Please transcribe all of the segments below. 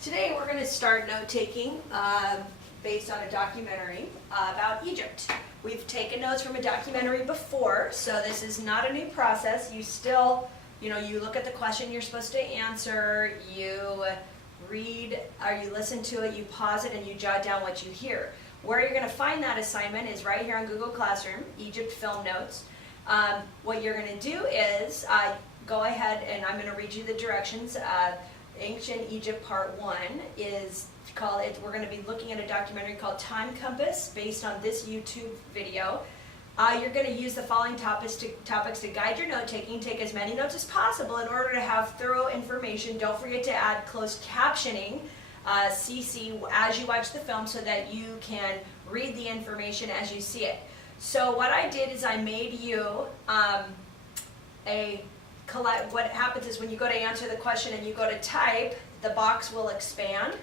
Today we're going to start note-taking based on a documentary about Egypt. We've taken notes from a documentary before, so this is not a new process. You still, you look at the question you're supposed to answer, you read or you listen to it, you pause it, and you jot down what you hear. Where you're going to find that assignment is right here on Google Classroom, Egypt Film Notes. What you're going to do is go ahead and I'm going to read you the directions. Ancient Egypt Part 1 is called, we're going to be looking at a documentary called Time Compass based on this YouTube video. You're going to use the following topics to guide your note-taking. Take as many notes as possible in order to have thorough information. Don't forget to add closed captioning, CC, as you watch the film so that you can read the information as you see it. So what I did is I made you what happens is when you go to answer the question and you go to type, the box will expand.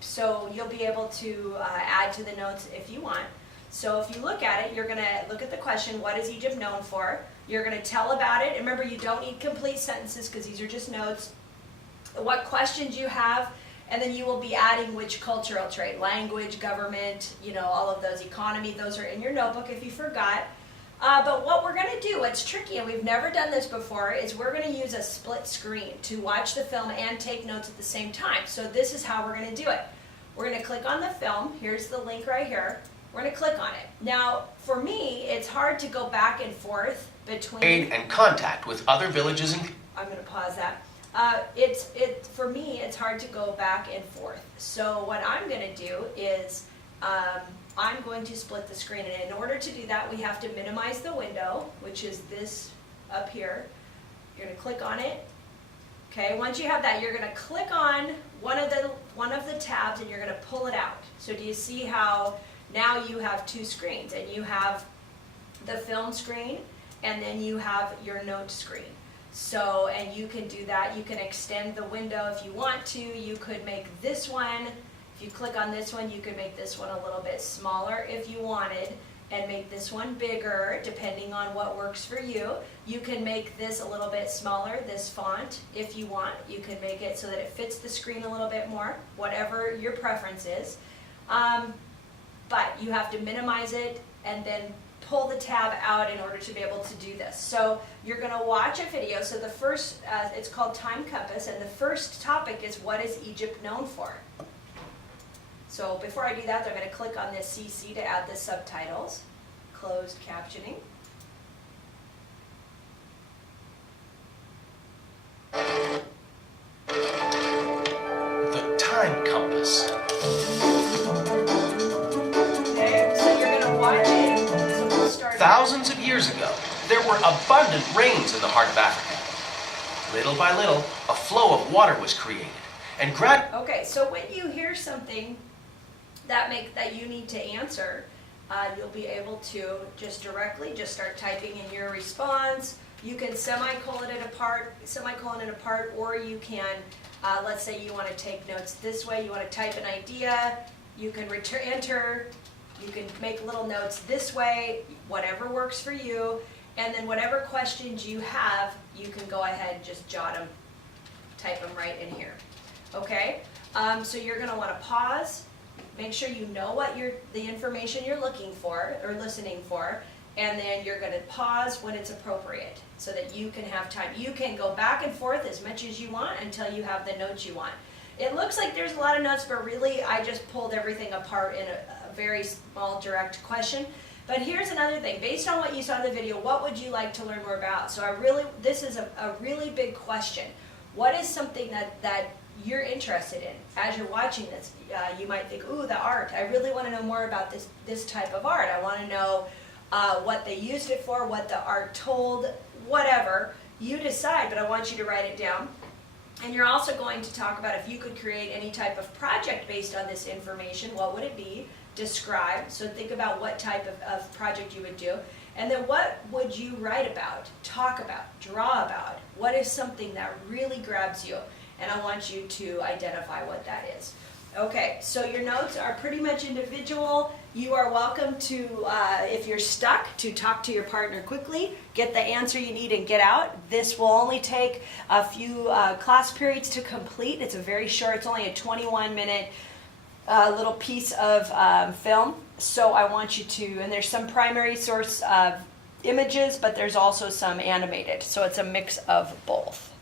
So you'll be able to add to the notes if you want. So if you look at it, you're going to look at the question, what is Egypt known for? You're going to tell about it. And remember, you don't need complete sentences because these are just notes. What questions you have, and then you will be adding which cultural trait, language, government, all of those, economy, those are in your notebook if you forgot. But what we're going to do, what's tricky, and we've never done this before, is we're going to use a split screen to watch the film and take notes at the same time. So this is how we're going to do it. We're going to click on the film. Here's the link right here. We're going to click on it. Now, for me, it's hard to go back and forth between... Aid and contact with other villages and... I'm going to pause that. For me, it's hard to go back and forth. So what I'm going to do is... I'm going to split the screen, and in order to do that, we have to minimize the window, which is this up here. You're going to click on it. Okay, once you have that, you're going to click on one of the tabs, and you're going to pull it out. So do you see how now you have two screens, and you have the film screen, and then you have your note screen. So, and you can do that. You can extend the window if you want to. You could make this one. If you click on this one, you could make this one a little bit smaller if you wanted, and make this one bigger, depending on what works for you. You can make this a little bit smaller, this font, if you want. You can make it so that it fits the screen a little bit more, whatever your preference is. But you have to minimize it and then pull the tab out in order to be able to do this. So you're going to watch a video. So the first, it's called Time Compass, and the first topic is, what is Egypt known for? So before I do that, I'm going to click on this CC to add the subtitles, closed captioning. The Time Compass. Okay, so you're going to watch it. So we'll start. Thousands of years ago, there were abundant rains in the heart of Africa. Little by little, a flow of water was created, and Okay, so when you hear something that you need to answer, you'll be able to just start typing in your response. You can semicolon it apart, or you can, let's say you want to take notes this way, you want to type an idea, you can enter, you can make little notes this way, whatever works for you, and then whatever questions you have, you can go ahead and just jot them, type them right in here. Okay, so you're going to want to pause. Make sure you know what the information you're looking for or listening for, and then you're going to pause when it's appropriate so that you can have time. You can go back and forth as much as you want until you have the notes you want. It looks like there's a lot of notes, but really I just pulled everything apart in a very small direct question. But here's another thing. Based on what you saw in the video, what would you like to learn more about? So this is a really big question. What is something that you're interested in? As you're watching this, you might think, ooh, the art. I really want to know more about this type of art. I want to know what they used it for, what the art told, whatever. You decide, but I want you to write it down. And you're also going to talk about if you could create any type of project based on this information, what would it be? Describe. So think about what type of project you would do. And then what would you write about, talk about, draw about? What is something that really grabs you? And I want you to identify what that is. Okay, so your notes are pretty much individual. You are welcome to, if you're stuck, to talk to your partner quickly, get the answer you need and get out. This will only take a few class periods to complete. It's a very short, it's only a 21-minute little piece of film. So I want you to, and there's some primary source of images, but there's also some animated. So it's a mix of both.